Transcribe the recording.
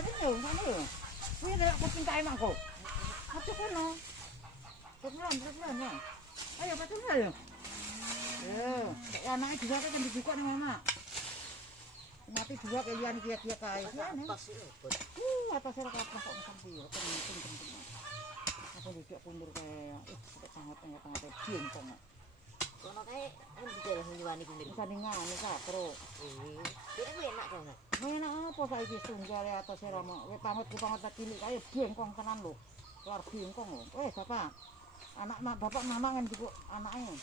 itu yo, ngono yo. Kuwi nek kuping kae mangko. Aja kono. Pelan ya. Ayo betul ya. Ya anake juga kan dibuka nang mama. Mati dua kalian kia-kia kae. Atas ora kapas kok sampe yo penting. Aku duduk kundur kae. Sangat bingkong. Kono kae ndel nyuwani kuwi. Sandingan sakro. Dek enak to, Nak. Enak apa saiki tunggal atas ora mau. Pamit tak cilik kae bingkong tenan lho. Keluar bingkong lho. Bapak. Anak bapak mama kan juga anaknya.